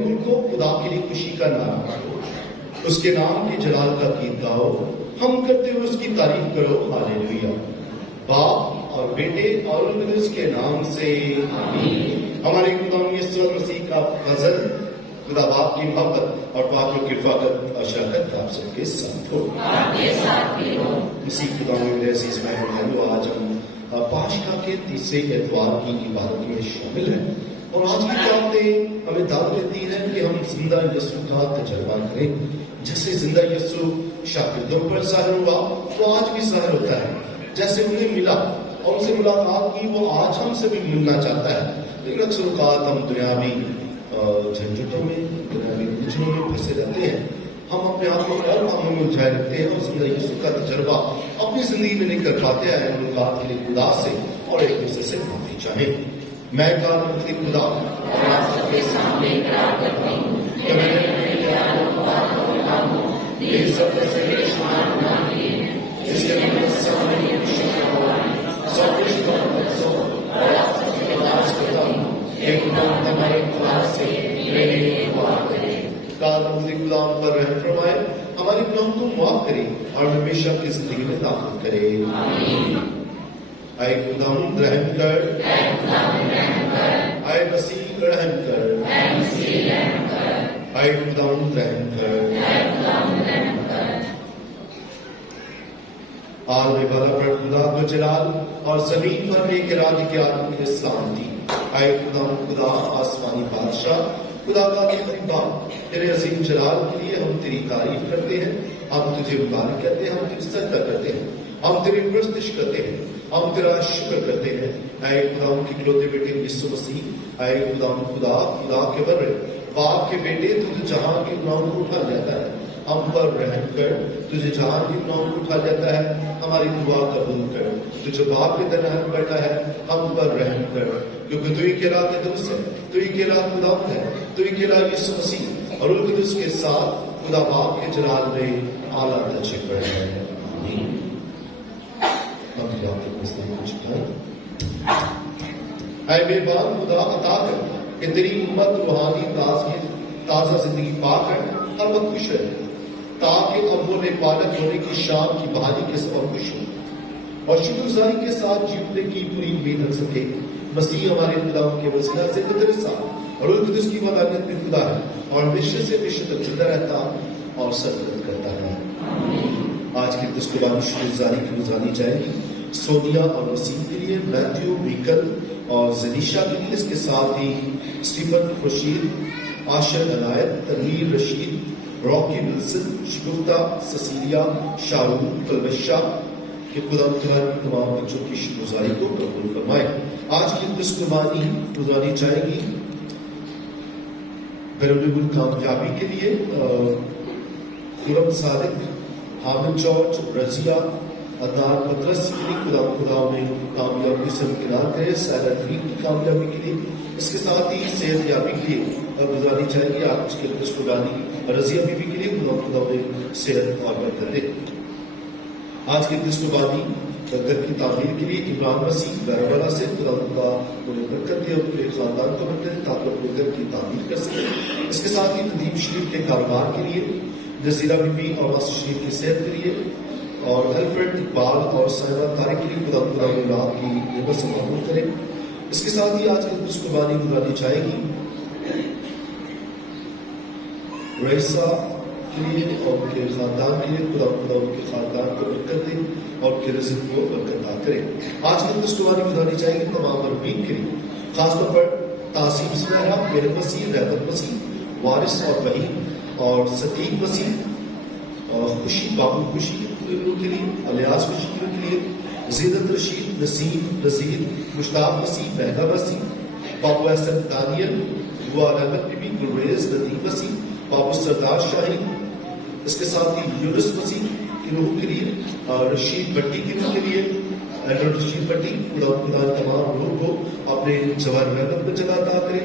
گل کو خدا کے لیے خوشی کا نام پڑھو، اس کے نام کے جلال کا گیت گاؤ، ہم کرتے ہوئے اس کی تعریف کرو، ہاللیلویا۔ باپ اور بیٹے اور اس کے نام سے آمین۔ ہمارے خدا یسوع مسیح کا فضل، خدا باپ کی محبت اور پاک و رفاقت اور شفقت آپ سب کے ساتھ ہو۔ مسیح خدا میں میرے عزیز مہمانوں، آج ہم پاشکا کے تیسرے اتوار کی عبادت میں شامل ہیں، اور آج کی باتیں ہمیں دعوت دیتی ہیں کہ ہم زندہ یسوع کا تجربہ کریں۔ جیسے زندہ یسوع شاگردوں پر ظاہر ہوا تو آج بھی ظاہر ہوتا ہے، جیسے انہیں ملا اور ان سے ملاقات کی، وہ آج ہم سے بھی ملنا چاہتا ہے۔ لیکن اکثر اوقات ہم دنیاوی جھنجھٹوں میں، دنیاوی الجھنوں میں پھنسے رہتے ہیں، ہم اپنے آپ کو اور کاموں میں الجھائے رکھتے ہیں اور زندہ یسوع کا تجربہ اپنی زندگی میں نہیں کر پاتے ہیں۔ ملاقات کے لیے خدا سے اور ایک دوسرے سے معافی چاہیں۔ میں کار کرتی خدا اور آپ سب کے سامنے اقرار کرتی ہوں کہ میں نے اپنے خیالوں، باتوں اور کاموں، دل سب سے بے شمار گناہ کیے ہیں، جس کے میں سامنے شکر ہوا ہے، سب کچھ اور آپ سب سے درخواست کرتا ہوں کہ خدا تمہارے خدا سے میرے لیے دعا کرے۔ کار کرتی خدا ہم پر رحم فرمائے، ہماری گناہوں کو معاف کرے اور ہمیشہ کی زندگی میں داخل کرے۔ آمین۔ اے خدا رحم کر، اے مسیح رحم کر، اے خدا رحم کر۔ عالم بالا پر خدا کو جلال اور زمین پر ایک ارادے کے آدمی کے سلامتی۔ اے خدا آسمانی بادشاہ، خدا کا باپ، تیرے عظیم جلال کے لیے ہم تیری تعریف کرتے ہیں، ہم تجھے مبارک کہتے ہیں، ہم تجھے سجدہ کرتے ہیں، ہم تیری پرستش کرتے ہیں، ہم تیرا شکر کرتے ہیں۔ اے خدا کی اکلوتے بیٹے یسوع مسیح، اے خدا کے بر باپ کے بیٹے، تجھے جہاں کے گناہوں کو اٹھا لیتا ہے، ہم پر رحم کر، تجھے جہاں کے گناہوں کو اٹھا لیتا ہے، ہماری دعا قبول کر۔ تجھے باپ کے در رحم بیٹھا ہے، ہم پر رحم کر، کیونکہ تو ہی اکیلا قدوس ہے، تو ہی اکیلا خدا ہے، تو ہی اکیلا یسوع مسیح اور القدس کے ساتھ خدا باپ کے جلال میں اعلیٰ درجے پر ہے۔ آمین۔ اے بے بار خدا عطا کر کہ تیری امت روحانی تازہ زندگی پا کر ہر وقت خوش رہے، تاکہ اب وہ پالک ہونے کی شام کی بحالی کے سبب خوش ہو اور شکر گزاری کے ساتھ جیتنے کی پوری امید رکھ سکے۔ مسیح ہمارے خدا کے وسیلہ سے قدر ساتھ اور القدس کی ودانیت میں خدا ہے اور ہمیشہ سے ہمیشہ تک زندہ رہتا اور سرکت کرتا ہے۔ آج کی دستوری شکر گزاری کی گزاری جائے گی سونیا اور وسیم کے لیے، میتھیو، میکل اور زنیشا کے لیے، اس کے ساتھ ہی اسٹیفن خورشید، عاشر عنایت، تنویر رشید، راکی ولسن، شگفتہ، سسیلیا، شارون، کلبشہ کہ خدا متعال تمام بچوں کی شکر گزاری کو قبول فرمائے۔ آج کی دستوری گزاری جائے گی بیرون کامیابی کے لیے خرم صادق، حامد جارج، رضیہ، ادار پترس کی خدا میں کامیابی سے امکنار کرے، سیلر فیل کی کامیابی کے لیے، اس کے ساتھ ہی صحت یابی کے لیے گزاری جائے گی آج کے دستوری رضیہ بی بی کے لیے، خدا میں صحت اور برکت دے۔ آج کے دستوری گھر کی تعمیر کے لیے عمران مسیح بیروالا سے خدا انہیں برکت دے اور پورے خاندان کو برکت دے تاکہ اپنے گھر کی تعمیر کر سکے۔ اس کے ساتھ ہی ندیم شریف کے کاروبار کے لیے، جزیرہ بی بی اور ماسٹر شریف کی صحت کے لیے، اور الفریڈ اقبال اور سائبہ طارق کے لیے خدا اولاد کی نعمت سے معمول کرے۔ اس کے ساتھ ہی آج کی قربانی گزاری جائے گی رئیسہ کے لیے اور ان کے خاندان کے لیے، خدا ان کے خاندان کو برکت دے اور ان کے رزق کو برکت عطا کرے۔ آج کی قربانی گزاری جائے گی تمام مرحومین کے لیے، خاص طور پر تعظیم سمیرہ، میرے مسیح، رحمت مسیح، وارث اور وحید اور صدیق مسیح، خوشی بابو خوشی کے لیے، الیاس خوشی کے لیے، زیدت رشید، نسیم، نذیر، مشتاق مسیح، مہدہ مسیح، بابو احسن دانیل، دعا رحمت بی بی، گلریز، ندیم مسیح، بابو سردار شاہین، اس کے ساتھ ہی یونس مسیح کی روح کے لیے، رشید بٹی کی روح کے لیے، رشید بٹی، خدا تمام روح کو اپنے جوہر رحمت میں جگہ عطا کرے،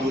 2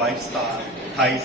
22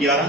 11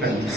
35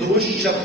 2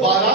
12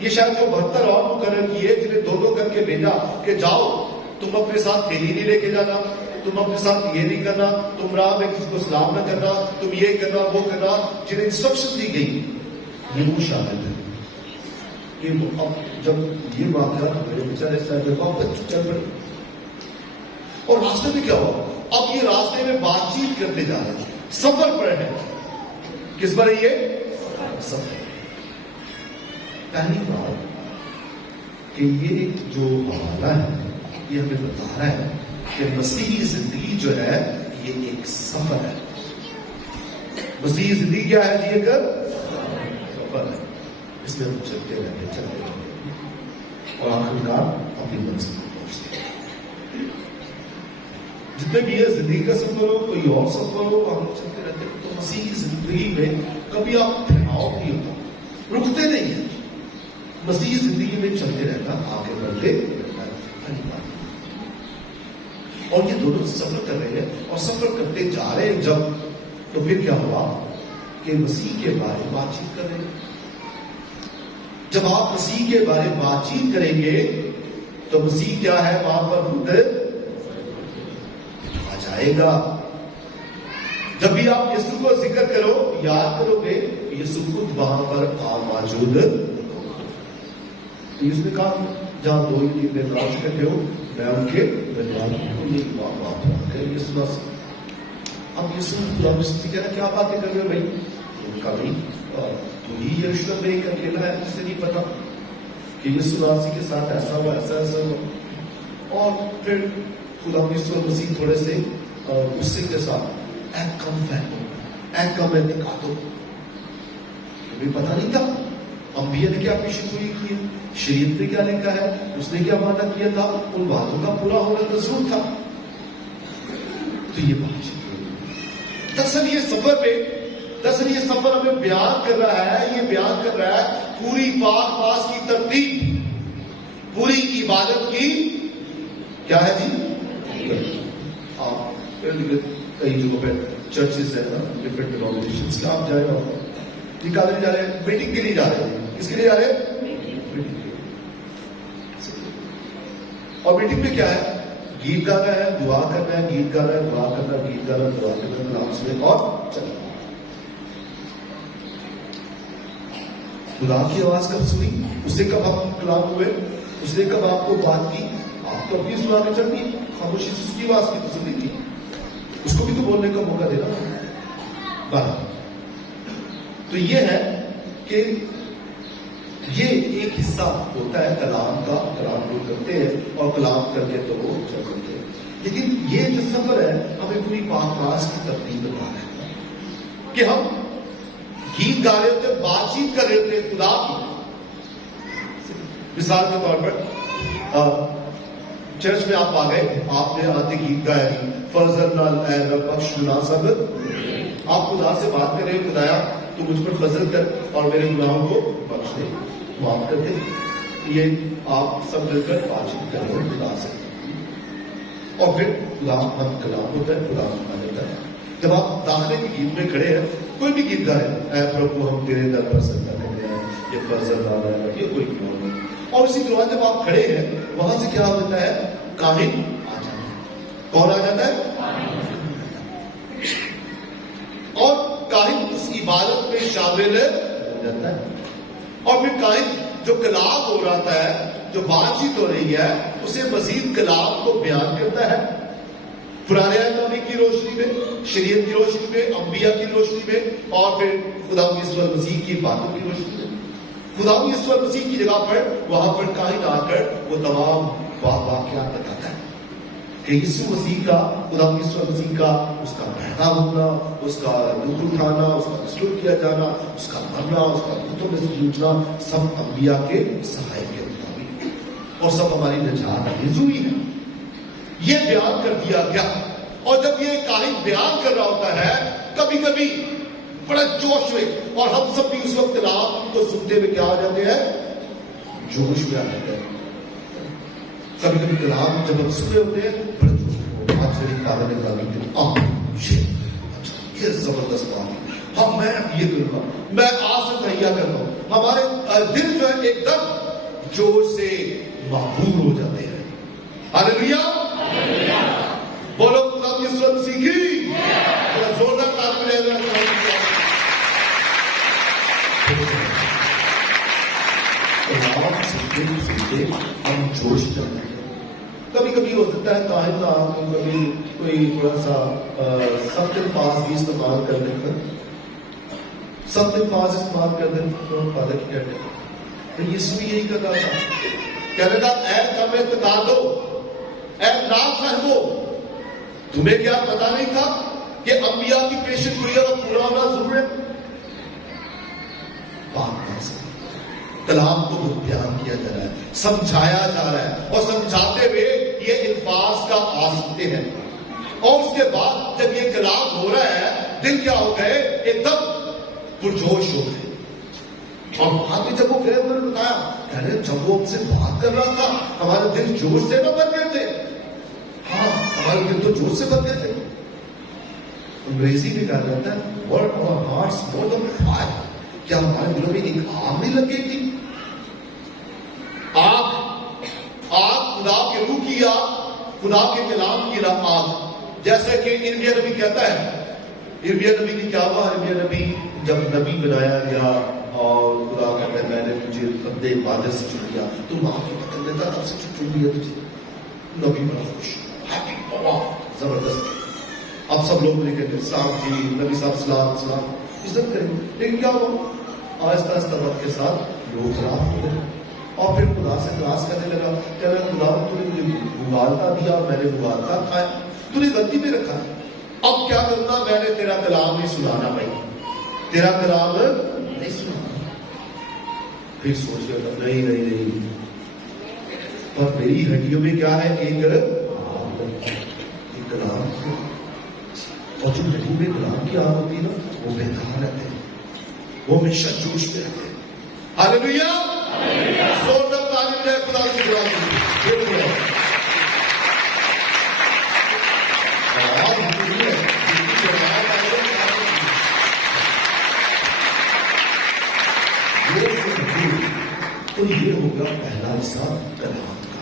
یہ شاید وہ 72 اور مقرر کیے جنہیں دو دو کر کے بھیجا کہ جاؤ تم اپنے ساتھ تھیلی نہیں لے کے جانا, تم اپنے ساتھ یہ نہیں کرنا, تم راہ میں کسی کو سلام نہ کرنا, تم یہ کرنا وہ کرنا, جنہیں انسٹرکشن دی گئی یہ وہ شامل ہے. اب جب یہ واقعہ میرے بیچارے صاحب واپس چل پڑے اور راستے میں کیا ہوا, اب یہ راستے میں بات چیت کرتے جا رہے ہیں, سفر پر ہے. کس پر ہے یہ سفر؟ پہلی بات کہ یہ جو حوالہ ہے یہ ہمیں بتا رہا ہے کہ مسیحی زندگی جو ہے یہ ایک سفر ہے. مسیحی زندگی کیا ہے جی؟ اگر سفر ہے, اس میں ہم چلتے رہتے اور آخرکار اپنی منزل پر پہنچتے ہیں. جتنے بھی یہ زندگی کا سفر ہو, کوئی اور سفر ہو, ہم چلتے رہتے ہیں. تو مسیحی زندگی میں کبھی آپ ٹھہراؤ نہیں ہوتا, رکتے نہیں ہیں. مسیحی زندگی میں چلتے رہنا, آگے بڑھتے رہنا. اور یہ دونوں سفر کر رہے ہیں اور سفر کرتے جا رہے ہیں جب, تو پھر کیا ہوا کہ مسیح کے بارے میں بات چیت کر رہے ہیں. جب آپ مسیح کے بارے میں بات چیت کریں گے تو مسیح کیا ہے وہاں پر خود آ جائے گا. جب بھی آپ یسوع کو ذکر کرو, یاد کرو گے, یسوع خود وہاں پر موجود. اس نے کہا جہاں دو ہی تین نام سے کہتے ہو میں ان کے بات ہے. یسوع اب یسوع خدا مسیح کہہ رہا کیا باتیں کر رہے ہو بھائی؟ ان کا بھائی تو ہی یروشلم میں ایک اکیلا ہے جسے نہیں پتا کہ یسوع مسیح کے ساتھ ایسا ہوا, ایسا ایسا ہوا. اور پھر خدا یسوع مسیح تھوڑے سے غصے کے ساتھ اے کم فہمو, اے کم اعتقادو. تمہیں پتا نہیں تھا انبیاء نے کیا پیشن گوئی کی, شریعت میں کیا لکھا ہے, اس نے کیا وعدہ کیا تھا, ان باتوں کا پورا ہونا تو ضرور تھا. تو یہ بات دراصل یہ سفر میں, دراصل یہ سفر ہمیں بیان کر رہا ہے, یہ بیان کر رہا ہے پوری پاک پاس کی ترتیب, پوری عبادت کی کیا ہے جی. آپ کئی جگہوں پہ چرچز ہیں نا, ڈفرنٹ ڈینومینیشنز کے, آپ جائیں گا نکالنے جا رہے ہیں, میٹنگ کے لیے جا رہے ہیں. کس کے لیے جا رہے ہیں؟ میٹنگ کے. اور میٹنگ میں کیا ہے؟ گیت گانا ہے, دعا کرنا ہے, گیت گانا ہے, دعا کرنا, گیت گانا, دعا کرنا, کلام سنیں اور چلنا. خدا کی آواز کب سنی, اس نے کب آپ کلام ہوئے, اس نے کب آپ کو بات کی, آپ تو اپنی سنا کے چلتی, خاموشی سے اس کی آواز کی تو سنی تھی, اس کو بھی تو بولنے کا موقع دینا. بات تو یہ ہے کہ یہ ایک حصہ ہوتا ہے کلام کا, کلام لوگ کرتے ہیں اور کلام کر کے تو وہ چلتے ہیں. لیکن یہ جو سفر ہے ہمیں پوری پاک پاس کی ترتیب بتا رہا ہے کہ ہم گیت گا رہے ہوتے, بات چیت کر رہے ہوتے خدا کی. مثال کے طور پر چرچ میں آپ آ گئے, آپ نے آتے گیت گایا, فضل نال اے رب بخش مناسب. آپ خدا سے بات کر رہے ہیں, خدایا تو مجھ پر فضل کر اور میرے گناہوں کو بخش دے, معاف کر دے. یہ آپ سب مل کر بات چیت کر رہے ہیں خدا سے. اور پھر خدا ہم کلام ہوتا ہے, خدا ہم دیتا ہے. جب آپ داخلے کے گیت میں کھڑے ہیں, کوئی بھی گیت گا رہے ہیں, اے پربھو ہم تیرے در پر سجدہ کرتے ہیں, یہ فضل آ رہا ہے, یہ کوئی کلام نہیں. اور اسی طرح جب آپ کھڑے ہیں وہاں سے کیا ہوتا ہے, کاہن آ جاتا ہے. کون آ جاتا ہے؟ اور کاہن اس عبادت میں شامل ہو جاتا ہے. اور پھر کاہن جو کلام ہو رہا ہے, جو بات چیت ہو رہی ہے, اسے مزید کلام کو بیان کرتا ہے. پرانے عہد نامے کی روشنی میں, شریعت کی روشنی میں, انبیاء کی روشنی میں, اور پھر خدا یسوع مسیح کی باتوں کی روشنی میں. خدا یسوع مسیح کی جگہ پر وہاں پر کاہن آ کر وہ تمام واقعات بتاتا ہے کہ یسوع مسیح کا, خدا یسوع مسیح کا, اس کا پیدا ہونا, اس کا دکھ اٹھانا, اس کا مسلوب کیا جانا, اس کا مرنا, اس کا دکھوں میں سے جوجنا, سب انبیاء کے صحائف کے مطابق, اور سب ہماری نجات آرزوئی ہے. یہ بیان کر دیا گیا. اور جب یہ کاہن بیان کر رہا ہوتا ہے, کبھی کبھی بڑا جوش میں, اور ہم سب بھی اس وقت کلام کو سنتے ہوئے کیا آ جاتے ہیں, جوش میں آ جاتے ہیں. کبھی کبھی کلام جب ہم سنے ہوتے ہیں بڑے جوش میں, آج میری فادر نے کہا یہ زبردست بات ہے, ہم میں یہ کروں گا, میں آج سے تہیا کرتا ہوں. ہمارے دل جو ہے ایک دم جوش سے معبور ہو جاتے ہیں. ہاللیلویا, بولو خدا کی صورت سیکھی, زوردار تعلیم لے رہے ہیں. سنتے ہم جوش جاتے ہیں. کبھی کبھی ہو سکتا ہے کاہل نہ, کبھی کوئی تھوڑا سا سخت الفاظ بھی استعمال کر دیں, سخت الفاظ استعمال کر دیں تو فادر کی کہتے ہیں. تو یسوع بھی یہی کرتا تھا, کہنے کا اے کم اعتقادو, اے نافہمو, تمہیں کیا پتا نہیں تھا کہ انبیاء کی پیشن گوئی وہ پورا ہونا ضرور ہے. کلام کو بیان کیا جا رہا ہے, سمجھایا جا رہا ہے, اور سمجھاتے ہوئے یہ الفاظ کا آ سکتے ہیں. اور اس کے بعد جب یہ کلام ہو رہا ہے, دل کیا ہو گئے, ایک دم پرجوش ہو گئے. اور وہاں پہ جب وہ گئے, انہوں نے بتایا, کہہ رہے جب وہ ہم سے بات کر رہا تھا ہمارے دل جوش سے نہ بھر گئے تھے. ہاں, ہمارے دل تو جوش سے بھر گئے تھے. انگریزی میں کہا جاتا ہے were our hearts more than fire. کیا ہمارے دلوں میں ایک آگ نہیں لگ گئی تھی؟ آگ خدا کے روح کی آگ, خدا کے کلام کی آگ. جیسے کہ ارمیا نبی کہتا ہے, ارمیا نبی نے کیا ہوا, ارمیا نبی جب نبی بنایا گیا اور خدا کہتا ہے میں نے تجھے بندے بادر سے چن لیا, تو وہاں کے پتن دیتا تب سے چن لیا تجھے. نبی بڑا خوش, زبردست. اب سب لوگ لے کے صاحب جی نبی صاحب سلام سلام عزت کریں. لیکن کیا ہوا, آہستہ آہستہ وقت کے ساتھ لوگ خراب ہو گئے, اور پھر خدا سے کلاس کرنے لگا, کہہ رہا خدا تو نے مجھے مبارکہ دیا, میں نے مبارکہ کھایا, تو نے غلطی میں رکھا, اب کیا کرنا, میں نے تیرا کلام نہیں سنانا بھائی, تیرا کلام نہیں سنانا. پھر سوچ گیا نہیں نہیں نہیں, پر میری ہڈیوں میں کیا ہے, ایک کلام, اور جو ہڈیوں میں کلام کی آگ ہوتی ہے نا, وہ بیدار رہتے ہیں, وہ ہمیشہ جوش میں رہتے ہیں. ہاللیلویا, زوردار تعلیم دے خدا کی دعا کی. تو یہ ہوگا پہلا حصہ کلام کا.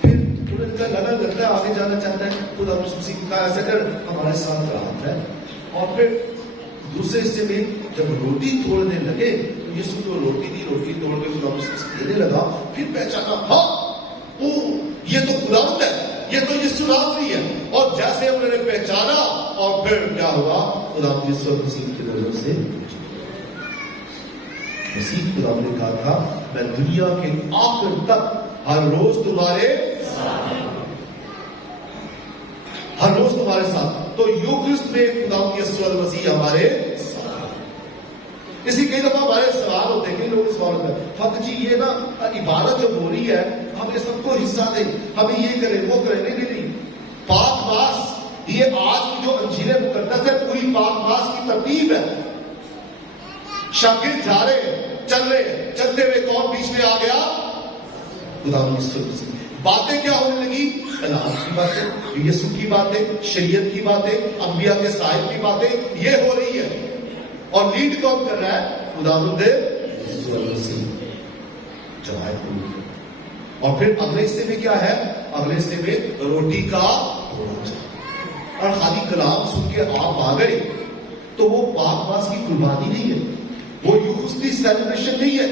پھر انہوں نے لگا لگتا ہے آگے جانا چاہتا ہے, خدا مسیح کا ایسا کر ہمارے ساتھ کلام ہے. اور پھر دوسرے حصے میں جب روٹی توڑنے لگے تو یسوع کو روٹی دی, روٹی توڑ کے خدا مسیح دینے لگا. پھر پہچانا, ہاں یہ تو خداوند ہے, یہ تو یسوع ناصری ہے. اور جیسے انہوں نے پہچانا, اور پھر کیا ہوا, خدا یسوع مسیح کی نظر سے مسیح خدا نے کہا تھا میں دنیا کے آخر تک ہر روز تمہارے ساتھ. تو یوکرسٹ میں خدا یسوع مسیح ہمارے ساتھ. اسی کئی دفعہ ہمارے سوال ہوتے ہیں, کئی لوگ سوال ہوتے ہیں, فقط جی یہ نا عبادت جو ہو رہی ہے ہم یہ سب کو حصہ دیں, ہمیں یہ کریں وہ کریں. نہیں نہیں نہیں, پاک باس, یہ آج کی جو انجیل مقدس ہے پوری پاک باس کی ترتیب ہے. شاگرد جا رہے ہیں, چل رہے ہیں, چلتے ہوئے کون بیچ میں آ گیا, خدا یسوع مسیح. باتیں کیا ہونے لگی, کلام کی باتیں, یسوع کی باتیں, شریعت کی باتیں, انبیاء کے صاحب کی باتیں, یہ ہو رہی ہے. اور لیڈ کون کر رہا ہے, خداوند یسوع مسیح. اور پھر اگلے حصے میں کیا ہے, اگلے حصے میں روٹی کا بھوج. اور خالی کلام سن کے آپ آ گئے تو وہ پاک باس کی قربانی نہیں ہے, وہ یوکرسٹی سیلیبریشن نہیں ہے,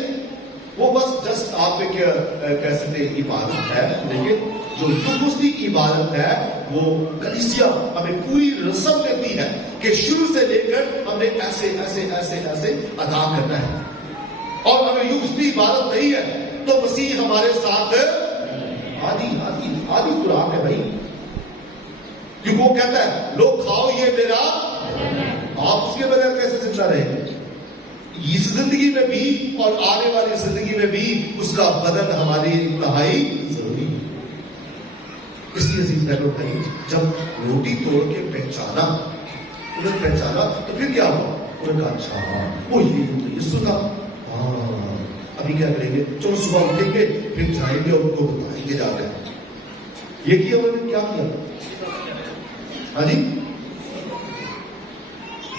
وہ بس جسٹ آپ کہہ سکتے عبادت ہے. لیکن جو یوکرسٹی عبادت ہے وہ کلیسیا ہمیں پوری رسم دیتی ہے کہ شروع سے لے کر ہمیں ایسے ایسے ایسے ایسے ادا کرنا ہے. اور اگر یوکرسٹی عبادت نہیں ہے تو مسیح ہمارے ساتھ آدھی خوراک ہے بھائی. کیونکہ وہ کہتا ہے لوگ کھاؤ یہ میرا, آپ اس کے بغیر کیسے زندہ رہیں, اس زندگی میں بھی اور آنے والی زندگی میں بھی اس کا بدن ہماری انتہائی ضروری ہے. اس لیے عزیز بہنوں بھائی, جب روٹی توڑ کے پہچانا, انہوں نے پہچانا تو پھر کیا ہوا, انہوں نے کہا اچھا وہ یہ یسوع تھا, ہاں ابھی کیا کریں گے, چلو صبح اٹھیں گے پھر جائیں گے اور ان کو بتائیں گے جا کر. یہ کیا انہوں نے, کیا کیا, ہاں جی,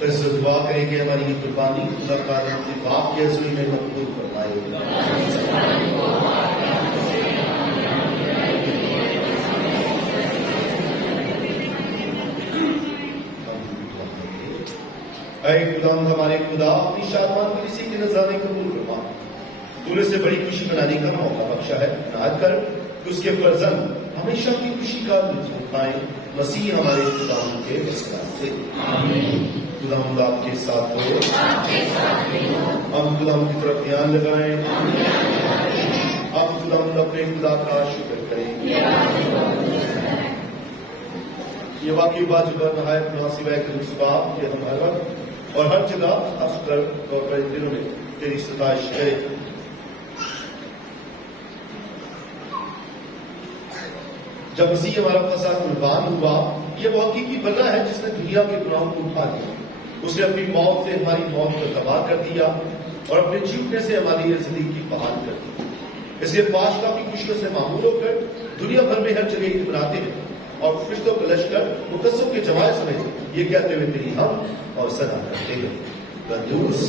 تو اس سے دعا کریں کہ ہماری یہ قربانی خدا تعالیٰ کے باپ کے حضور میں مقبول فرمائے. اے خدا ہمارے خدا اپنی شادمان کلیسیا کے نذرانے قبول فرما. تو نے سے بڑی خوشی منانے کا موقع بخشا ہے. عنایت کر کہ اس کے فرزند ہمیشہ کی خوشی کا لطف اٹھائیں مسیح ہمارے خدا کے وسیلہ سے. خدا آپ کے ساتھ ہو. ہم خدا کی طرف دھیان لگائیں. ہم خدا اپنے خدا کا شکر کریں. یہ واقعی بات جو نہایت مناسب ہے کہ اس بات کہ ہم ہر وقت اور ہر جگہ خاص کر طور پر ان دنوں میں تیری ستائش کرے. جب مسیح ہمارا فسا قربان ہوا یہ وہ حقیقی بندہ ہے جس نے دنیا کے گناہوں کو اٹھا لیا. اس نے اپنی موت سے ہماری موت کو تباہ کر دیا اور اپنے جیتنے سے ہماری زندگی بحال کر دی. اس لیے پاشا کی خوشیوں سے معمول ہو کر دنیا بھر میں ہر جگہ عید مناتے ہیں اور فرشتوں کو لشکر مقدسوں کے جماعت سمیت یہ کہتے ہوئے تیری ہم اور ثنا کرتے ہیں. قدوس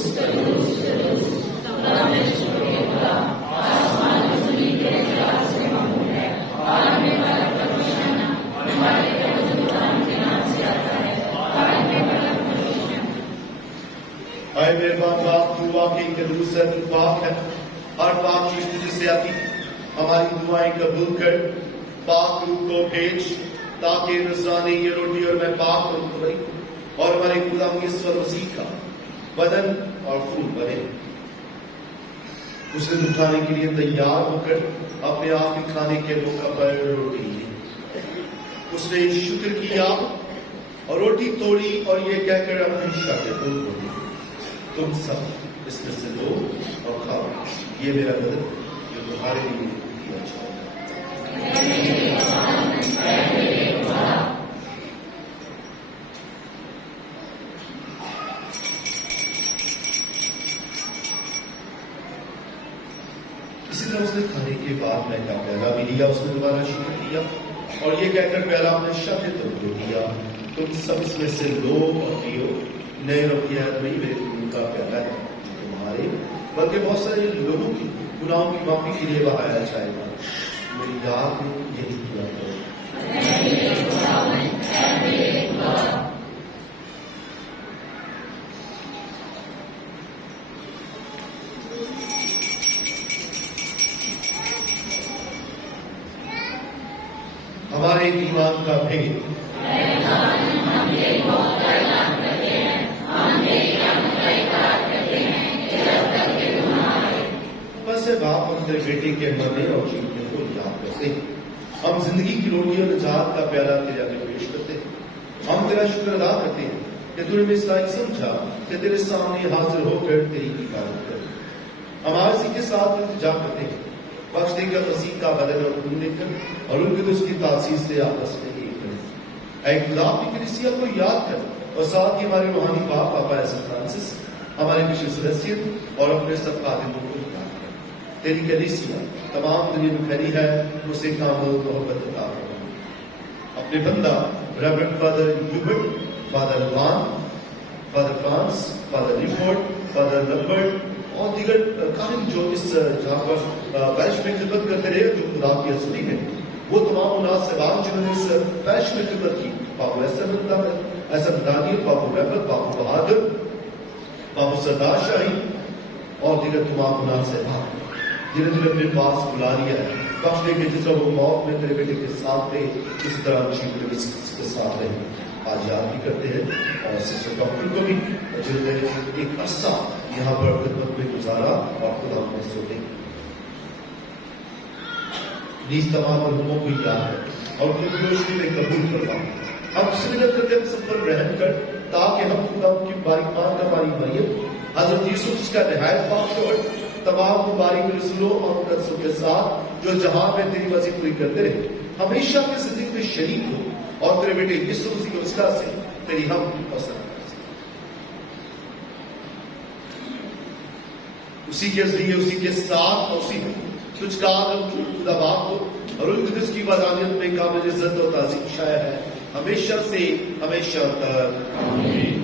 اے مہربان باپ تو واقعی قدوس ہے. تو پاک ہے. ہر پاک چیز تجھ سے آتی. ہماری دعائیں قبول کر. پاک روح کو بھیج تاکہ نذرانے یہ روٹی اور میں پاک اور ہمارے خدا یسوع مسیح کا بدن اور خون بنے. اسے اٹھانے کے لیے تیار ہو کر اپنے آپ کے کھانے کے موقع پر روٹی لی. اس نے شکر کیا اور روٹی توڑی اور یہ کہہ کر اپنی شاگردوں کو دی تم سب اس میں سے لو اور کھاؤ. یہ میرا بدن جو تمہارے لیے دیا جائے گا. اسی طرح اس نے کھانے کے بعد میں کا پیالہ بھی لیا. اس نے دوبارہ شکر کیا اور یہ کہہ کر پیالہ اپنے شاگردوں کو دیا تم سب اس میں سے لو اور پیو. نئے رفیات میں میرے خون کا پیالہ ہے جو تمہارے بلکہ بہت سارے لوگوں کی گناہوں کی معافی کے لیے بہایا جائے گا. میری یاد میں یہی کیا کرو. ہمارے ایمان کا بھید بس باپ ہم تیرے بیٹے کے مرنے اور جیتنے کو یاد کرتے ہیں. ہم زندگی کی روٹی اور نجات کا پیالہ تیرے آگے پیش کرتے ہیں. ہم تیرا شکر ادا کرتے ہیں کہ تو نے ہمیں اس لائق سمجھا کہ تیرے سامنے حاضر ہو کر تیری عبادت کریں. ہم اسی کے ساتھ التجا کرتے ہیں بخش دے کر مسیح کا بدن اور خون لے کر اور ان کے اس کی تاثیر سے آپس میں ایک کریں. اے خدا اپنی کلیسیا کو یاد کر اور ساتھ ہی ہمارے روحانی باپ پاپا ایسا فرانسس ہمارے بشپ سلیسٹین اور اپنے سب خادموں کو یاد کر. تیری کلیسیا تمام دنیا میں پھیلی ہے اسے کامل محبت عطا فرما. اپنے بندہ ریورنڈ فادر یوبرٹ فادر وان فادر فرانس فادر ریفورڈ فادر لمبرٹ اور دیگر کاہن جو اس جہاں پر پیرش میں خدمت کرتے رہے جو خدا کی حضوری ہے وہ تمام مناسبات جنہوں نے اس پیرش میں خدمت کی پاپو ایسا دانیل پاپو ریبل پاپو بہادر پاپو سردار شاہی اور دیگر تمام مناسبات جنہیں تمہیں اپنے پاس بلا لیا ہے. بخش دے کہ جس طرح وہ موت میں تیرے بیٹے کے ساتھ تھے اسی طرح مشین کے ساتھ رہے. آج یاد بھی کرتے ہیں اور سسٹر ڈاکٹر کو بھی جنہوں نے ایک عرصہ یہاں پر خدمت میں گزارا اور خدا میں سوتے. نیز تمام مرحوموں کو یاد ہے اور ان کی روشنی میں قبول کروا. ہم سمجھت کرتے ہم سب پر رحم کر تاکہ ہم خدا کی مبارک مان کا ہماری مریم حضرت یسوع جس کا نہایت پاک شوہر تمام مبارک رسولوں اور مقدسوں کے ساتھ جو جہاں میں تیری مرضی پوری کرتے رہے ہمیشہ کی زندگی میں شریک ہو اور تیرے بیٹے یسوع مسیح کے وسیلہ سے تیری ہم پسند اسی کے ذریعے اسی کے ساتھ اور اسی میں تجھ کا آدم خدا باپ کو اور ان قدس کی وحدانیت میں کامل عزت اور تعظیم شائع ہے ہمیشہ سے ہمیشہ تک. آمین.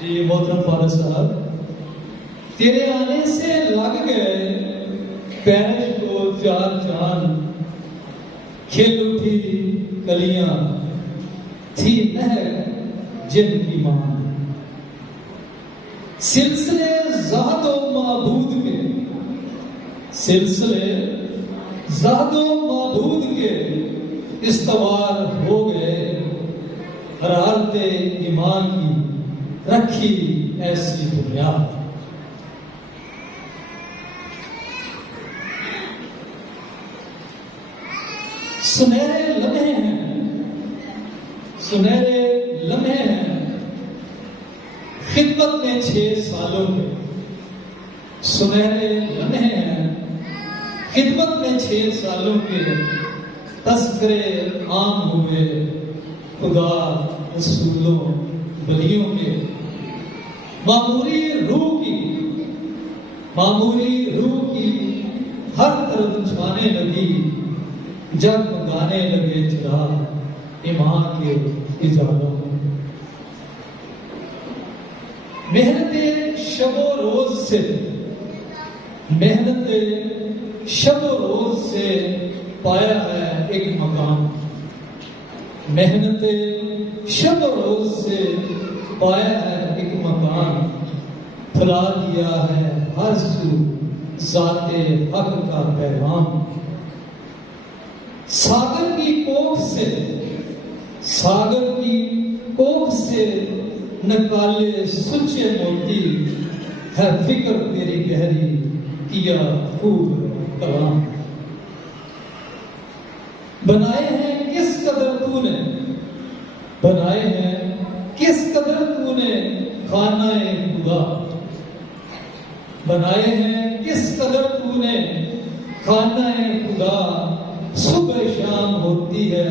جی محترم فادر صاحب، تیرے آنے سے لگ گئے پیرش کو چار چاند، کھل اٹھی کلیاں تھی مہک جن کی مان، سلسلے زہد و معبود کے، سلسلے زہد و معبود کے استوار ہو گئے، حرارت ایمان کی رکھی ایسی بنیاد۔ سنہرے لمحے ہیں، سنہرے لمحے ہیں خدمت میں 6 سالوں کے، سنہرے لمحے ہیں خدمت میں 6 سالوں کے، تذکرے عام ہوئے خدا رسولوں ولیوں کے، معموری روح کی ہر طرف چھانے لگی، جب گانے لگے چراغ ایمان کے اجالوں میں، محنت شب و روز سے، محنت شب و روز سے پایا ہے ایک مقام، محنت شب و روز سے پایا ہے ایک مقام، پھیلا دیا ہے ہر سو ذات حق کا پیغام، ساگر کی کوکھ سے، ساگر کی کوکھ سے نکالے سچے موتی، ہے فکر تیری گہری کیا خوب کلام، بنائے ہیں کس قدر تو نے، بنائے ہیں کس قدر تو نے خانہ خدا، بنائے ہیں کس قدر تو نے خانہ خدا، صبح شام ہوتی ہے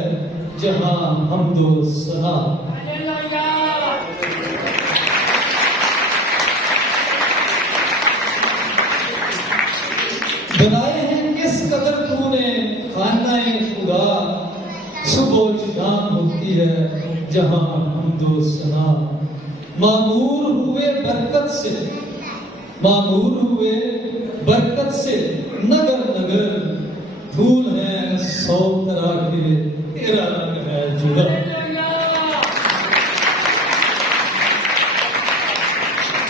جہاں حمد و ثنا، بنائے ہیں کس قدر تو نے خانہ خدا، صبح و شام ہوتی ہے جہاں حمد و ثنا، معمور ہوئے برکت سے، معمور ہوئے برکت سے، نگر نگر پھول ہیں 100 طرح کے، تیرا رنگ ہے جدا،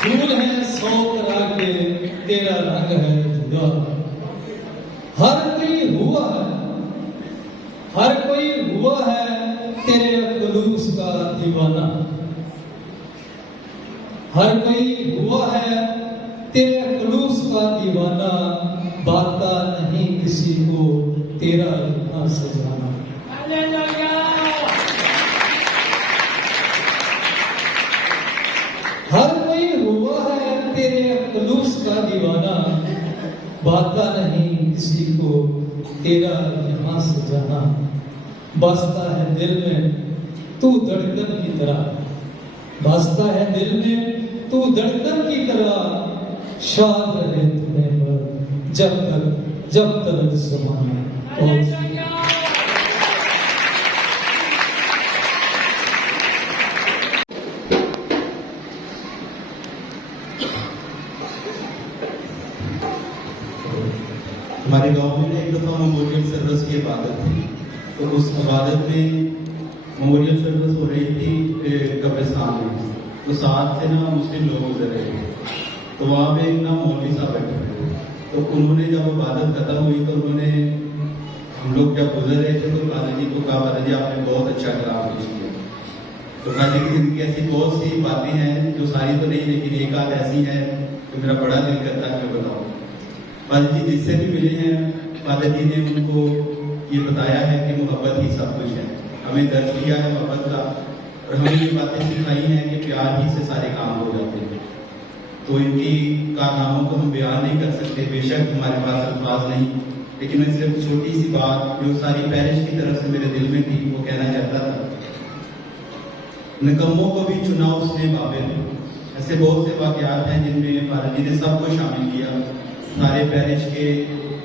پھول ہیں 100 طرح کے، تیرا رنگ ہے جدا، ہر کوئی ہوا ہے، ہر کوئی ہوا ہے تیرے خلوص کا دیوانہ، ہر کوئی ہوا ہے تیرے خلوص کا دیوانہ، باتا نہیں کسی کو تیرا اتنا سجانا، ہر کوئی ہوا ہے تیرے خلوص کا دیوانہ، باتا نہیں کسی کو تیرا یہاں سجانا، بستا ہے دل میں تو دھڑکن کی طرح، بستا ہے دل میں تو دھڑکن کی طرح، شاد رہے تمہیں پر جب تک زمانہ پہنچے۔ ہمارے گاؤں میں ایک دفعہ میموریل سروس کی عبادت تھی، تو اس عبادت میں میموریل سروس ہو رہی تھی قبرستان میں، تو ساتھ سے نا مسلم لوگ گزر رہے تھے، تو وہاں پہ ایک نا مولوی صاحب بیٹھے ہوئے، تو انہوں نے جب عبادت ختم ہوئی تو انہوں نے، ہم لوگ جب گزر رہے تھے تو فادر جی کو کہا، فادر جی آپ نے بہت اچھا کلام پیش کیا، تو فادر کی زندگی ایسی بہت سی باتیں ہیں جو ساری تو نہیں لیکن ایک آدھ ایسی ہے کہ میرا بڑا دل کرتا ہے میں بتاؤں۔ فادر جی جس سے بھی ملے ہیں، فادر جی نے ان کو یہ بتایا ہے کہ محبت ہی سب کچھ ہے، ہمیں درس کیا ہے محبت کا، اور ہمیں یہ باتیں سکھائی ہیں کہ پیار ہی سے سارے کام ہو جاتے ہیں، تو ان کی کارناموں کو ہم بیان نہیں کر سکتے، بے شک ہمارے پاس الفاظ نہیں، لیکن میں صرف چھوٹی سی بات جو ساری پیرش کی طرف سے میرے دل میں تھی وہ کہنا چاہتا تھا۔ نکموں کو بھی چنا اس نے بابل، ایسے بہت سے واقعات ہیں جن میں فادر جی نے سب کو شامل کیا، سارے پیرش کے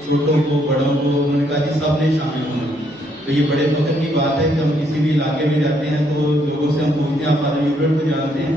چھوٹوں کو بڑوں کو انہوں نے کہا جی سب نے شامل ہونا، تو یہ بڑے فخر کی بات ہے کہ ہم کسی بھی علاقے میں جاتے ہیں تو لوگوں سے ہم پوچھتے ہیں آپ فادر ہیوبرٹ کو جانتے ہیں،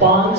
5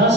10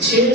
6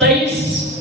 23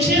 6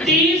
30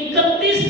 31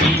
20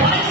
22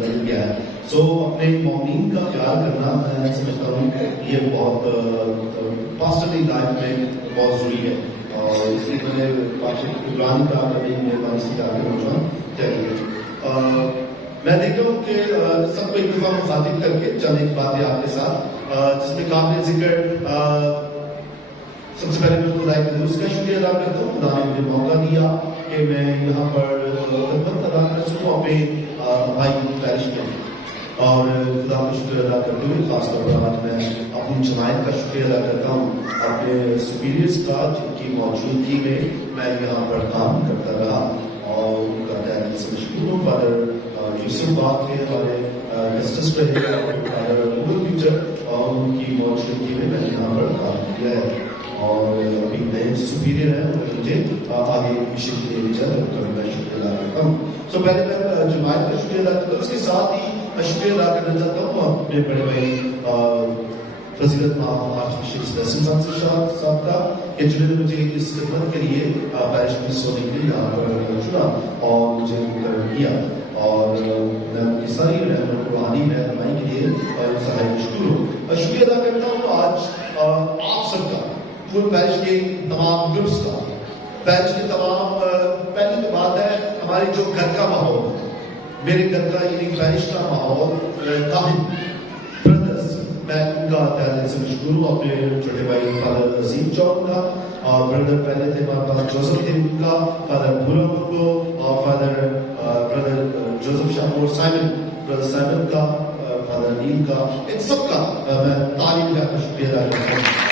بدل گیا ہے. سو اپنے مومنین کا خیال کرنا میں سمجھتا ہوں یہ بہت پاسٹرلی لائف میں بہت ضروری ہے. اور اس لیے میں نے عمران کا مہربانی سے آگے پہنچا چاہیے. میں دیکھتا ہوں کہ سب کو ایک دفعہ مخاطب کر کے چند ایک باتیں آپ کے ساتھ جس میں قابل ذکر سب سے پہلے میں خدا قدوس کا شکریہ ادا کرتا ہوں. خدا نے مجھے موقع دیا کہ میں یہاں پر خدمت ادا کر سکوں اپنے بھائی پیرش میں. اور خدا کا شکر ادا کرتے ہوئے خاص طور پر آج میں اپنی جماعت کا شکریہ ادا کرتا ہوں, اپنے سپیریئرس کا جن کی موجودگی میں یہاں پر کام کرتا رہا. اور ان کا تہہ سے مشکور ہوں. فادر یوسف باغ کے ہمارے جسٹس رہے فادر مغل ٹیچر, اور ان کی موجودگی میں نے یہاں پر کام کیا ہے. اور ابھی نئے سپیریئر ہیں اور مجھے آگے مشن کے لیے تو میں شکریہ ادا کرتا ہوں. سو پہلے میں جماعت کا شکریہ ادا کرتا ہوں. اس کے ساتھ ہی میں شکریہ ادا کرنا چاہتا ہوں اپنے بڑے بھائی فضیلت آرچ بشپ رسم صاحب کا کہ جنہوں نے مجھے اس خدمت کے لیے پیرش میں ہونے کے لیے یہاں پر چنا اور مجھے مقرر کیا. اور میں ان کی ساری روحانی رہنمائی کے لیے انتہائی مشکور ہوں. شکریہ ادا کرتا ہوں آج آپ سب کا, پورے پیرش کے تمام گروپس کا. پیرش کے تمام پہلی تو بات ہے ہمارے جو گھر کا ماحول, میرے گھر کا یعنی پیرش کا ماحول کافی بردرس, میں ان کا تہہ سے مشکور ہوں. اپنے چھوٹے بھائی فادر عظیم چوک کا, اور بردر پہلے تھے فادر جوزف تھے ان کا, فادر بھورا کو, اور فادر بردر جوزف شاہ سائمن, بردر سائمن کا, فادر نیل کا, ان سب کا میں تعلیم کا شکریہ ادا کرتا ہوں.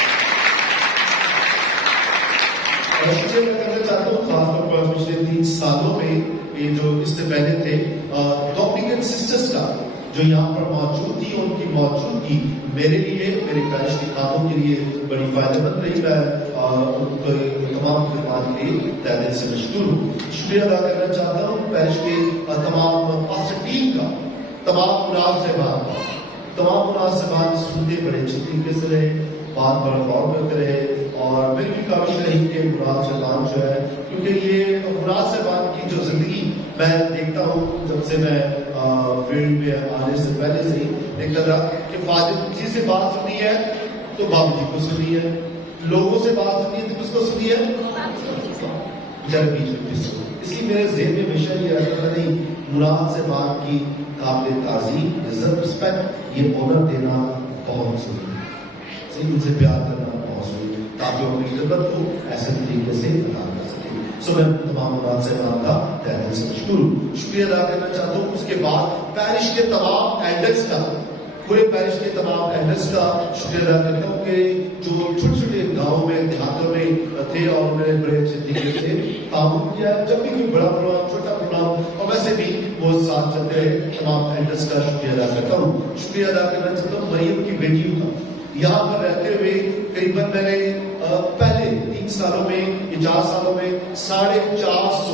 شکریہ میں کرنا چاہتا ہوں خاص طور پر پچھلے 3 سالوں میں یہ جو اس سے پہلے تھے ڈومینیکن سسٹرز کا جو یہاں پر موجود تھی, ان کی موجودگی میرے لیے, میرے پیرش کے کاموں کے لیے بڑی فائدہ مند رہی. میں ان کے تمام خدمات کے لیے تہہ دل سے مشکور ہوں. شکریہ ادا کرنا چاہتا ہوں پیرش کے تمام پاسٹر ٹیم کا, تمام ملازمان کا. تمام ملازمان سنتے بڑے اچھی طریقے سے رہے, بات پر غور کرتے رہے. اور میری بھی کاوش رہی کہ ملازمان جو ہے, کیونکہ یہ ملازمان کی جو زندگی میں دیکھتا ہوں جب سے میں فیلڈ میں آنے سے پہلے سے ہی دیکھتا تھا کہ فادر جی سے بات سنی ہے تو بابو جی کو سنی ہے, لوگوں سے بات سنی ہے تو کس کو سنی ہے, بیچارے بیچ میں کس کو. اس لیے میرے ذہن میں ہمیشہ یہ رہتا تھا نہیں, مراد سے بات کی قابل تعظیم, عزت, رسپیکٹ, یہ آنر دینا بہت ضروری ہے. صحیح, ان سے پیار کرنا بہت ضروری ہے تاکہ وہ اپنی خدمت کو ایسے طریقے سے ادا کر سکیں. سو میں تمام مراد سے کا تہہ دل سے مشکور ہوں. شکریہ ادا کرنا چاہتا ہوں. اس کے بعد پیرش کے تمام ایلڈرس کا, پورے پیرش کے تمام ایلڈرس کا شکریہ ادا کرتا ہوں کہ جو چھوٹے چھوٹے گاؤں میں دیہاتوں میں تھے اور انہوں نے بڑے اچھے طریقے سے تعاون کیا. جب بھی کوئی بڑا پروگرام, چھوٹا پروگرام, اور ویسے بھی وہ ساتھ چلتے رہے. تمام ایلڈرس کا شکریہ ادا کرتا ہوں. شکریہ ادا کرنا چاہتا ہوں مریم کی بیٹیوں کا. یہاں پر رہتے ہوئے قریباً میں نے پہلے 3 سالوں میں یا 4 سالوں میں 450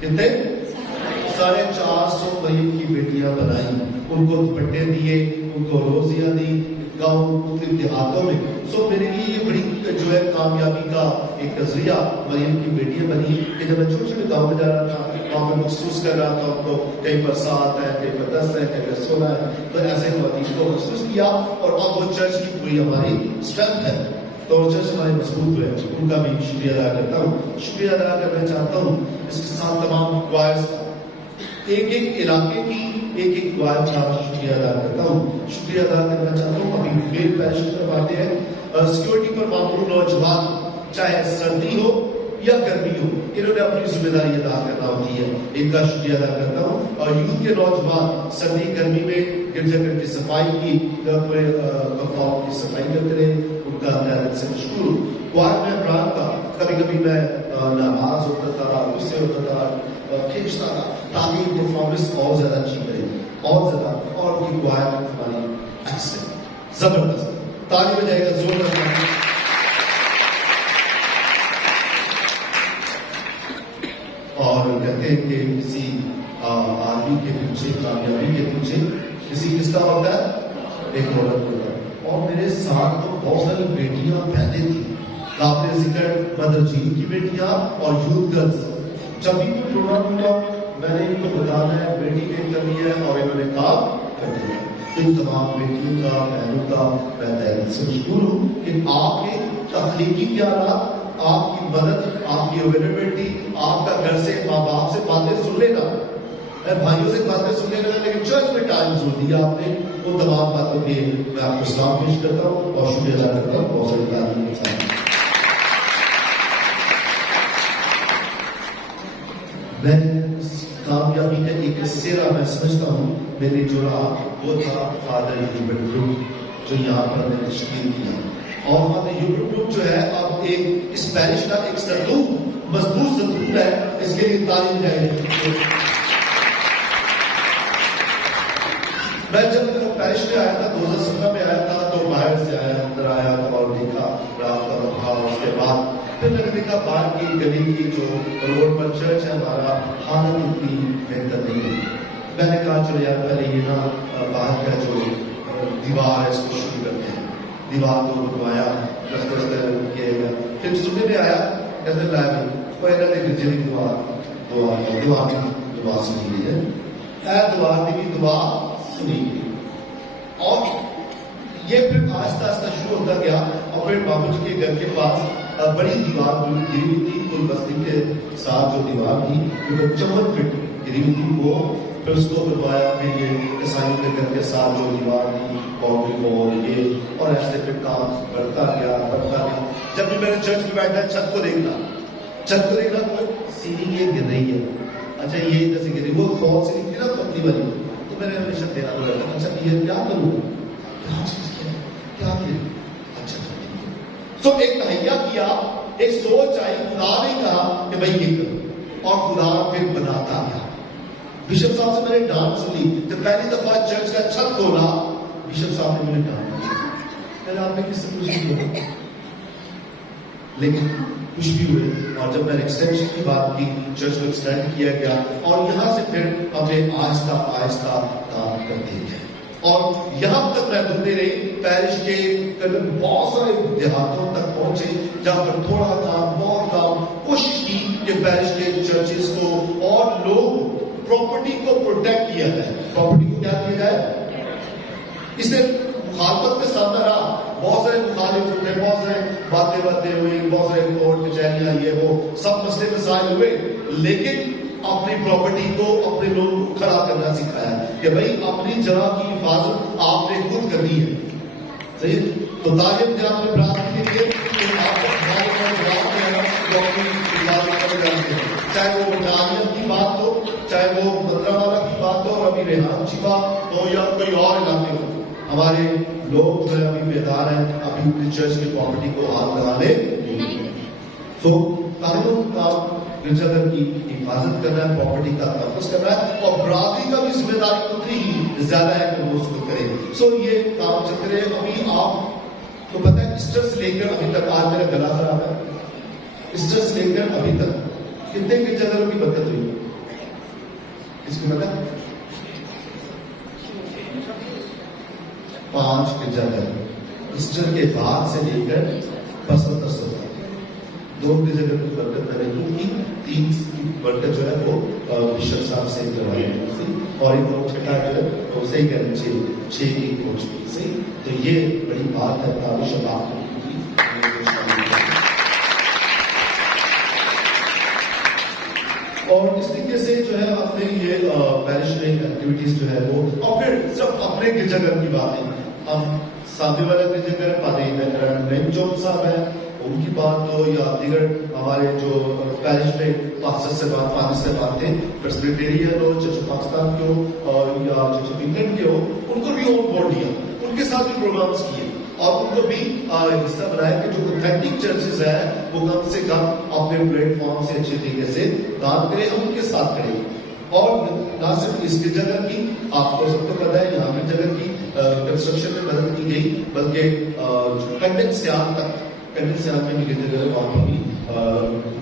کتنے 450 مریم کی بیٹیاں بنائیں, ان کو دوپٹے دیے, ان کو روزیاں دی گاؤں مختلف دیہاتوں میں. سو میرے لیے یہ بڑی جو ہے کامیابی کا ایک ذریعہ مریم کی بیٹیاں بنی کہ جب میں چھوٹے چھوٹے گاؤں میں جا رہا تھا, وہاں میں محسوس کر رہا تھا ان کو, کہیں پر 7 ہے, کہیں پر 10 ہے, کہیں پر 16 ہے. تو ایسے خواتین کو محسوس کیا, اور اب وہ چرچ کی پوری ہماری اسٹرینتھ ہے, تو چرچ ہمارے مضبوط ہوئے. ان کا بھی شکریہ ادا کرتا ہوں. شکریہ ادا کرنا چاہتا ہوں اس کے ساتھ تمام کوائرس کا, ایک ایک علاقے کی ایک ایک کوائر کا شکریہ ادا کرتا ہوں. شکریہ ادا کرنا چاہتا ہوں. ابھی میرے پیرش کی طرف آتے ہیں, سیکورٹی پر معمول نوجوان, چاہے سردی ہو یا گرمی ہو, انہوں نے اپنی ذمہ داری ادا کرنا ہوتی ہے, ان کا شکریہ ادا کرتا ہوں. اور یوتھ کے نوجوان سردی گرمی میں گرجا گھر کی صفائی کی, پورے کمپاؤنڈ کی صفائی کرتے رہے, ان کا دل سے مشکور ہوں. کوائر میں بران کا کبھی کبھی میں ناراض ہوتا تھا, غصے ہوتا تھا, کھینچتا تھا تاکہ پرفارمنس اور زیادہ اچھی کرے, اور زیادہ. اور کی کوائر ہماری ایکسلنٹ, زبردست, تالی بجائے گا زور لگا. اور کہتے ہیں کہ کسی آدمی کے پیچھے, کامیابی کے پیچھے کسی کس کا ہوتا ہے, ایک عورت ہوتا ہے. اور میرے ساتھ تو بہت ساری بیٹیاں بہنیں تھیں, قابل ذکر مدر جین کی بیٹیاں اور یوتھ گرلس. جب بھی کوئی پروگرام ہوگا میں نے ان کو بتانا ہے بیٹی کی کمی ہے اور انہوں نے کام کر دیا. ان تمام بیٹیوں کا بہنوں کا میں دل سے مشکور ہوں کہ آپ کے تخلیقی خیالات, آپ کی مدد, آپ کی اویلیبلٹی, آپ کا گھر سے ماں باپ سے باتیں سن لینا, بھائیوں سے باتیں سن لینا, لیکن چرچ میں ٹائم چھوڑ دیا آپ نے. ان تمام باتوں کے میں آپ کو سلام پیش کرتا ہوں اور شکریہ ادا کرتا ہوں. بہت ساری تعلیم کے ساتھ میں کامیابی کا ایک سیرا میں سمجھتا ہوں میری جو رہا وہ تھا فادر ہیوبرٹ گروپ جو یہاں پر میں نے تشکیل کیا. اور فادر ہیوبرٹ گروپ جو ہے اب ایک اس پیرش کا ایک ستون, مضبوط ستون ہے. اس کے لیے تعلیم ہے. میں جب پیرش میں آیا تھا 2017 میں آیا تھا تو باہر سے آیا, اندر آیا اور دیکھا راستہ رکھا. اس کے بعد پھر میں نے دیکھا باہر کی گلی کی جو روڈ پر چرچ ہے ہمارا, حالت اتنی بہتر نہیں ہے. میں نے کہا چلو یار پہلے یہ نا باہر کا جو دیوار ہے اس کو شروع کرتے ہیں. دیوار کو بنوایا, کیا گیا. پھر سننے میں آیا کہتے لائے کوئی نہ دیکھ جلی دعا سنی گئی ہے. اے دعا کی دعا سنی گئی. اور یہ پھر آہستہ آہستہ شروع ہوتا گیا. اور پھر بابو جی کے گھر کے پاس بڑی دیوار گری ہوئی تھی, پل بستی کے ساتھ جو دیوار تھی وہ 54 فٹ گری ہوئی تھی. وہ پھر اس کو بنوایا. پھر یہ عیسائیوں کے گھر کے ساتھ جو دیوار تھی باؤنڈری وال یہ, اور ایسے پھر کام بڑھتا گیا بڑھتا گیا. جب بھی میں نے چرچ میں بیٹھا چھت کو دیکھنا کوئی سیڑھی یہ گر رہی ہے. اچھا یہ ادھر سے گر رہی, وہ فال سیڑھی تھی نا پتلی والی, تو میں نے ہمیشہ دیکھا تو رہتا اچھا یہ کیا کروں, کیا چیز کیا اچھا. تو ایک تہیا کیا, ایک سوچ آئی. خدا نے کہا کہ بھائی یہ کرو, اور خدا پھر بناتا گیا. بشپ صاحب سے میں نے ڈانٹ سنی جب پہلی دفعہ چرچ کا چھت کھولا. بشپ صاحب نے مجھے ڈانٹ دیا, میں نے آپ نے کس سے کچھ نہیں بولا, لیکن خوش بھی ہوئے. اور جب میں نے ایکسٹینشن کی بات کی, چرچ کو ایکسٹینڈ کیا گیا اور یہاں سے پھر ہمیں آہستہ آہستہ کام کرتے گئے. اور یہاں تک میں ڈھونڈتے رہی پیرش کے بہت سارے دیہاتوں تک پہنچے جہاں پر تھوڑا کام بہت کام. کوشش کی کہ پیرش کے چرچز کو اور لوگ پراپرٹی کو پروٹیکٹ کیا جائے. پراپرٹی کو کیا کیا جائے, اس سے مخالفت کا سامنا رہا. بہت سارے مخالف ہوتے, بہت سارے باتیں ہوئی, بہت سارے کورٹ کچہریاں یہ وہ سب مسئلے مسائل ہوئے. لیکن اپنی پراپرٹی کو اپنے لوگوں کو کھڑا کرنا سکھایا کہ بھائی اپنی جگہ کی حفاظت آپ نے خود کرنی ہے. صحیح. تو تعلیم جہاں پہ برات کے لیے چاہے وہ بٹالین کی بات ہو, چاہے وہ مدرہ والا کی بات ہو, اور ابھی ریحان چپا ہو یا کوئی اور علاقے ہو, ہمارے لوگ جو ہے ابھی بیدار ہیں, ابھی اپنی چرچ کی پراپرٹی کو ہاتھ لگانے. تو قانون کا گرجا گھر کی حفاظت کرنا ہے, پراپرٹی کا تحفظ کرنا ہے, اور برادری کا بھی ذمہ داری اتنی ہی زیادہ ہے کہ وہ اس کو کرے. سو یہ کام چلتے رہے. ابھی آپ کو پتہ ہے ایسٹر سے لے کر ابھی تک, آج میرا گلا خراب ہے, ایسٹر سے لے کر ابھی تک کتنے گرجا گھروں کی برکت ہوئی اس کو پتہ ہے؟ 5 گرجا گھر ایسٹر کے بعد سے لے کر 75 سال 2 گرجا گھر کی برکت میں نے کی. 3 کی برکت جو ہے وہ بشپ صاحب سے کروائی تھی, اور ایک اور چھٹا جو ہے وہ صحیح کہنا 6 کی پہنچ گئی. صحیح. تو یہ بڑی بات ہے. تعریف آپ کو اور اس طریقے سے جو ہے اپنے یہ پیرش میں ایکٹیویٹیز جو ہے وہ, اور پھر صرف اپنے گرجا گھر کی باتیں. ہم سامنے والا گرجا گھر پادری نعیم جون صاحب ہیں, ان کی بات ہو, یا دیگر ہمارے جو پیرش میں پانچ سے بات تھے, Presbyterian who, church of Pakistan کے ہو, اور یا چرچ آف انگلینڈ کے ہو, ان کو بھی آن بورڈ لیا, ان کے ساتھ بھی پروگرامس کیے, اور ان کو بھی حصہ بنایا کہ جو اوتھینٹک چرچز ہیں وہ کم سے کم اپنے پلیٹ فارم سے اچھے طریقے سے کام کریں, ہم ان کے ساتھ کریں. اور نہ صرف اس کی جگہ کی, آپ کو سب کو پتا ہے یہاں کی جگہ کی کنسٹرکشن میں مدد کی گئی, بلکہ کنڈن سیال تک, کنڈن سیال میں بھی جگہ وہاں پر بھی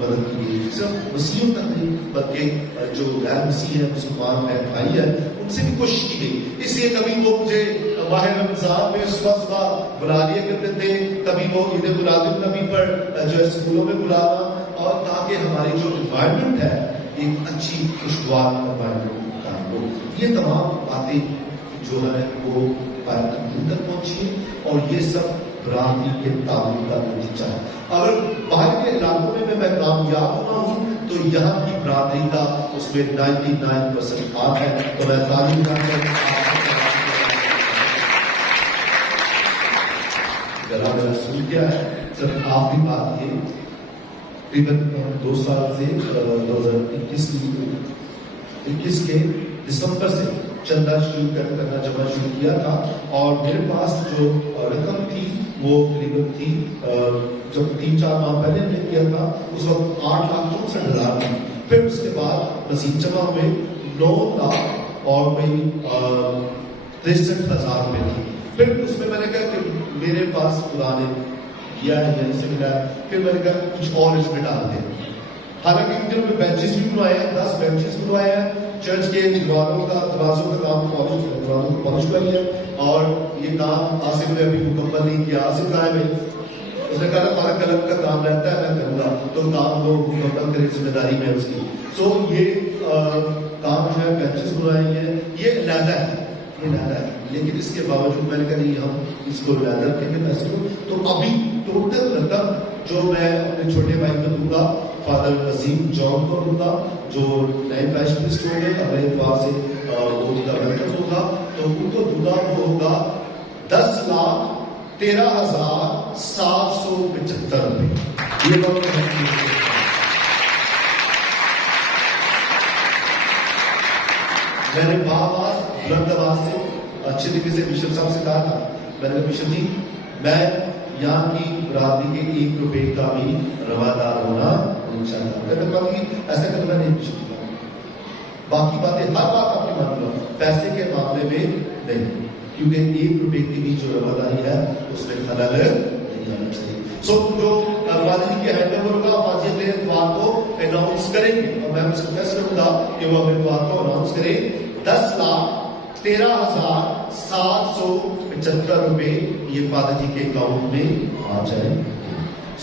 مدد کی گئی. صرف مسیحوں تک نہیں بلکہ جو غیر مسیح ہے, مسلمان ہے, بھائی ہے, ان سے بھی کوشش کی گئی. اس لیے کبھی وہ مجھے ماہ رمضان میں صبح بلا لیا کرتے تھے, کبھی وہ عید میلاد النبی پر جو ہے اسکولوں میں بلانا, اور تاکہ ہماری جو انوائرمنٹ ہے ایک اچھی خوشگوار انوائرمنٹ ہو. یہ تمام باتیں جو ہے وہ تک پہنچی ہے اور یہ سب برادری کے تعلق کا نتیجہ ہے. اگر باہر کے علاقوں میں کامیاب ہوا ہوں تو یہاں کی برادری کا اس میں 99% ہاتھ ہے. تو میں تعلیم میرا رسول کیا ہے. صرف آخری بات یہ تقریباً 2 سال سے 2021 کے دسمبر سے چندہ کرنا جمع شروع کیا تھا اور میرے پاس جو رقم تھی وہ قریباً تھی جب 3-4 ماہ پہلے میں کیا تھا اس وقت 8,64,000 تھی. پھر اس کے بعد مزید جمع ہوئے 9 لاکھ اور وہی 63,000 روپے تھی. پھر اس میں نے کہا کہ میرے پاس خدا نے دیا ہے یہیں سے ملا ہے. پھر میں نے کہا کچھ اور اس میں ڈال دیں. حالانکہ ان دنوں میں بینچز بھی بنوائے ہیں, 10 بینچز بنوائے ہیں. چرچ کے دیواروں کا دروازوں کا کام پالش کر لیا اور یہ کام آصف نے ابھی مکمل نہیں کیا. آصف کہاں ہے؟ اس نے کہا فارغ قلم کا کام رہتا ہے میں کروں گا تو کام وہ مکمل کرے, ذمہ داری میں اس کی. سو یہ کام جو ہے بینچز بنوائے ہیں یہ علیحدہ ہے, یہ علیحدہ ہے. لیکن اس کے باوجود میں نے کہا نہیں ہم اس کو علیحدہ رکھیں گے پیسے کو. تو ابھی ٹوٹل رقم جو میں اپنے چھوٹے بھائی کو دوں گا فادر عظیم جان کو دوں گا جو نئے پیش پرسٹ ہوں گے اگلے اتوار سے وہ ان کا ویلکم ہوگا تو ان کو دوں گا وہ ہوگا 10,13,775 روپے. یہ بات میں نے آواز بلند آواز سے اچھے طریقے سے بشپ صاحب سے کہا تھا. میں نے کہا بشپ جی میں یہاں کی برادری کے 1 روپے کا بھی روادار ہونا انشاءاللہ. ایسا کرنا نہیں بشپ. باقی باتیں ہر بات آپ کی مان لو, پیسے کے معاملے میں نہیں, کیونکہ 1 روپے کی بھی جو رواداری ہے اس میں خلل نہیں آنا چاہیے. سو جو فادر کے ہینڈ اوور ہوگا فادر اگلے اتوار کو اناؤنس کریں گے اور میں اس کو فیصلہ کروں گا کہ وہ اگلے اتوار کو اناؤنس کریں 10,13,775 روپے یہ فادر جی کے اکاؤنٹ میں آ جائیں.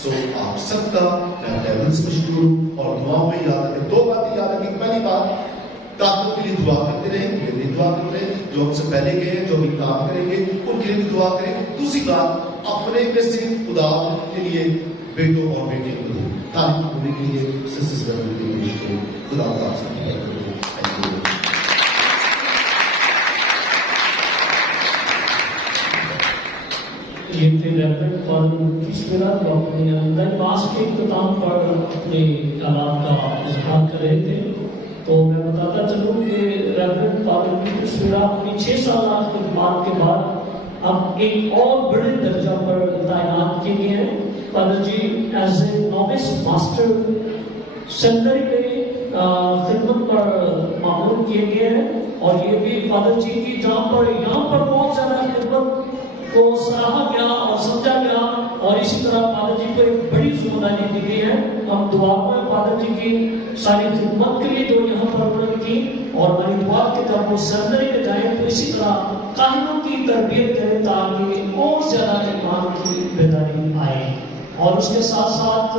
سو آپ سب کا میں ڈیول سے مشکور ہوں اور دعاؤں میں یاد رکھیں. 2 باتیں یاد رکھیں. پہلی بات کاموں کے لیے دعا کرتے رہیں, میرے لیے دعا کرتے رہیں, جو ہم سے پہلے گئے ہیں جو بھی کام کریں گے ان کے لیے بھی دعا کریں. دوسری بات اپنے میں سے خدا کے لیے بیٹوں اور بیٹیوں کو دیں تعلیم ہونے کے لیے سسٹس کرنے کے لیے خدا کا یہ تھے ریفرنٹ فادر کس طرح جو اپنے نئے پاس کے اختتام پر اپنے آلات کا اظہار کر رہے تھے. تو میں بتاتا چلوں کہ ریفرنٹ فادر کس طرح اپنی 6 سالہ خدمات کے بعد اب ایک اور بڑے درجہ پر تعینات کیے گئے ہیں. Father ji as a novice master seminary میں خدمت پر معمول کیے گئے ہیں اور یہ بھی فادر جی کی جہاں پر یہاں پر بہت زیادہ خدمت کو سراہا گیا اور سمجھا گیا اور اسی طرح فادر جی کو ایک بڑی ذمہ داری دی گئی ہے. ہم دعا میں فادر جی کی ساری خدمت کے لیے جو یہاں پر انہوں نے کی اور ہماری دعا کے طرف وہ سرنری میں جائیں تو اسی طرح کاہنوں کی تربیت کریں تاکہ اور زیادہ ایمان کی بیداری آئے. اور اس کے ساتھ ساتھ